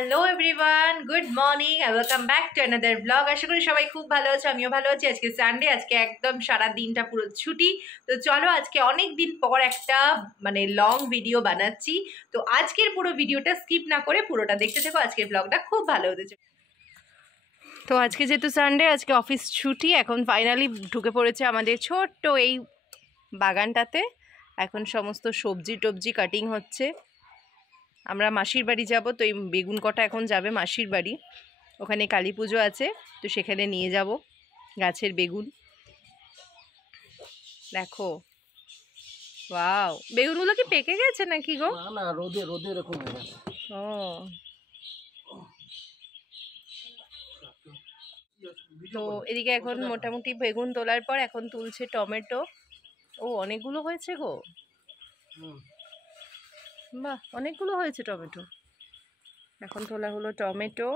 Hello everyone, good morning and welcome back to another blog. আশা করি সবাই খুব ভালো আছে, আমিও ভালো আছি। আজকে সানডে, আজকে একদম সারা দিনটা পুরো ছুটি। তো চলো আজকে অনেক দিন পর একটা লং ভিডিও বানাচ্ছি। তো আজকের পুরো ভিডিওটা স্কিপ না করে পুরোটা দেখতে থাকো, আজকের ব্লগটা খুব ভালো হতে চলেছে। তো আজকে যেহেতু সানডে, আজকে অফিস ছুটি। এখন ফাইনালি ঢুকে পড়েছে আমাদের ছোট্ট এই বাগানটাতে। এখন সমস্ত সবজি টবজি কাটিং হচ্ছে। আমরা মাসির বাড়ি যাব, তো এই বেগুন কটা এখন যাবে মাসির বাড়ি। ওখানে কালী পুজো আছে, তো সেখানে নিয়ে যাব গাছের বেগুন। দেখো, ওয়াও, বেগুনগুলো কি পেকে গেছে নাকি গো? না না, রোদে রোদে এরকম হয়ে গেছে। ও, তো এদিকে এখন মোটামুটি বেগুন তোলার পর এখন তুলছে টমেটো। ও, অনেকগুলো হয়েছে গো। বাহ, অনেকগুলো হয়েছে টমেটো। এখন তোলা হলো টমেটো।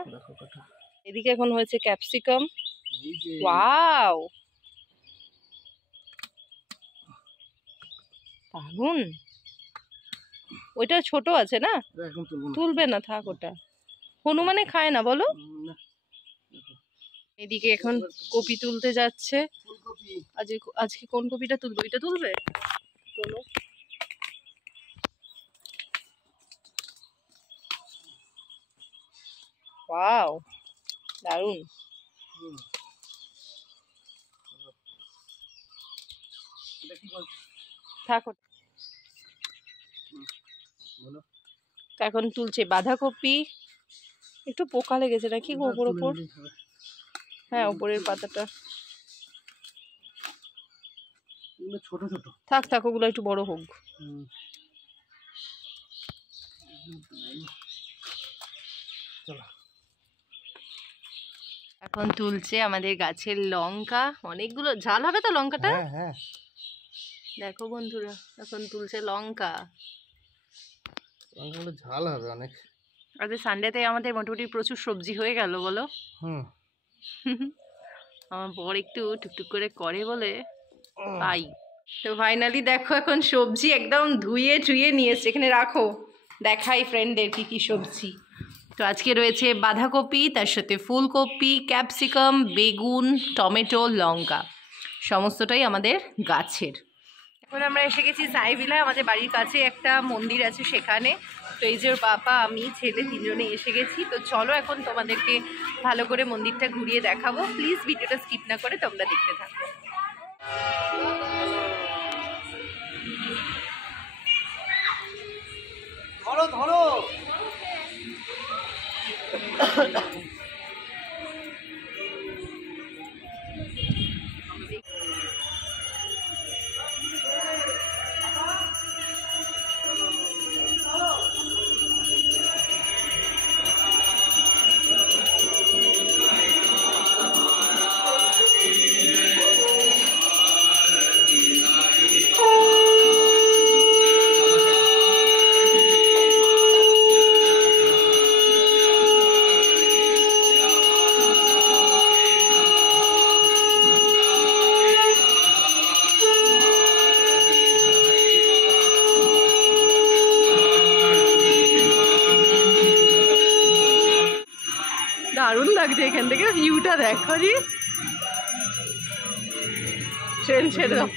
এদিকে এখন হয়েছে ক্যাপসিকাম। ওয়াও, দারুন। ওইটা ছোট আছে না, তুলবে না, থাক। ওটা হনুমানে খায় না বলো। এদিকে এখন কপি তুলতে যাচ্ছে। আজকে কোন কপিটা তুলবে? ওইটা তুলবে। চলো, ওয়াও, দারুন। থাক। এখন তুলছে বাঁধাকপি। একটু পোকা লেগেছে নাকি গো ওপর ওপর? হ্যাঁ, উপরের পাতাটা ছোট ছোট থাক থাক, ওগুলো একটু বড় হোক। এখন তুলছে আমাদের গাছের লঙ্কা। অনেকগুলো ঝাল হবে তো লঙ্কাটা। হ্যাঁ, দেখো বন্ধুরা, এখন তুলছে লঙ্কা। লঙ্কাগুলো ঝাল হবে অনেক। আজকে সানডেতে আমাদের মোটামুটি প্রচুর সবজি হয়ে গেল বলো। আমার বর একটু টুকটুক করে করে বলে তাই। তো ফাইনালি দেখো, এখন সবজি একদম ধুয়ে টুয়ে নিয়েছে। এখানে রাখো, দেখাই ফ্রেন্ডদের কি কি সবজি। তো আজকে রয়েছে বাঁধাকপি, তার সাথে ফুলকপি, ক্যাপসিকাম, বেগুন, টমেটো, লঙ্কা, সমস্তটাই আমাদের গাছের। এখন আমরা এসে গেছি সাইভিলায়, আমাদের বাড়ির কাছে একটা মন্দির আছে সেখানে। তো এই যে ওর বাবা, আমি, ছেলে তিনজনে এসে গেছি। তো চলো এখন তোমাদেরকে ভালো করে মন্দিরটা ঘুরিয়ে দেখাবো। প্লিজ ভিডিওটা স্কিপ না করে তোমরা দেখতে থাকো। ধরো ধরো। দারুণ লাগছে এখান থেকে ভিউটা, দেখো জি। ট্রেন ছেড়ে দাও।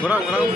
ঘোরাও ঘোরাও।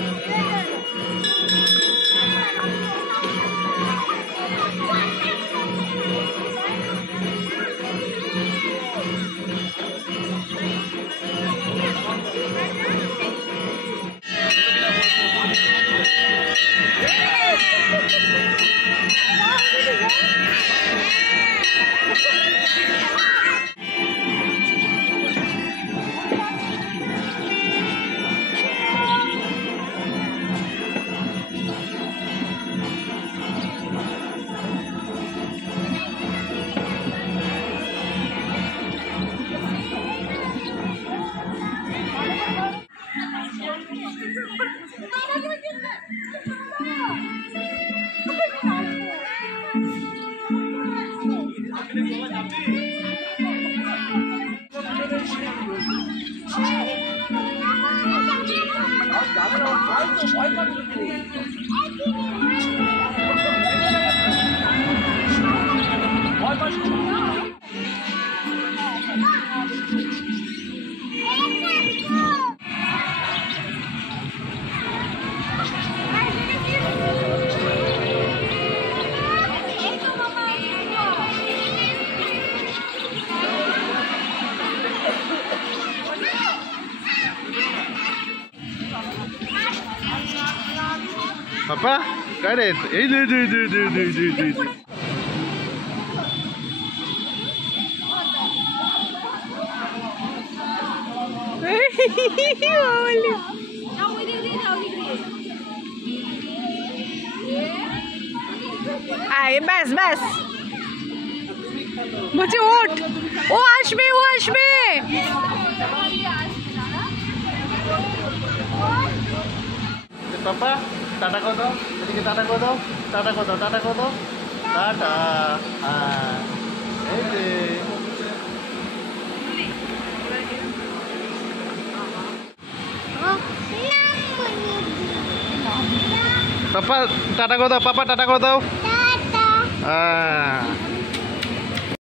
पापा करे এই দুই দুই দুই দুই দুই দুই দুই আয় ব্যাস ব্যাস বলছে ওঠ ও আসবে ও আসবে पापा टाटा को दो এদিকে টাটা को दो टाटा को दो टाटा को दो टाटा हाँ এই যে पापा टाटा को दो पापा टाटा को दो टाटा हाँ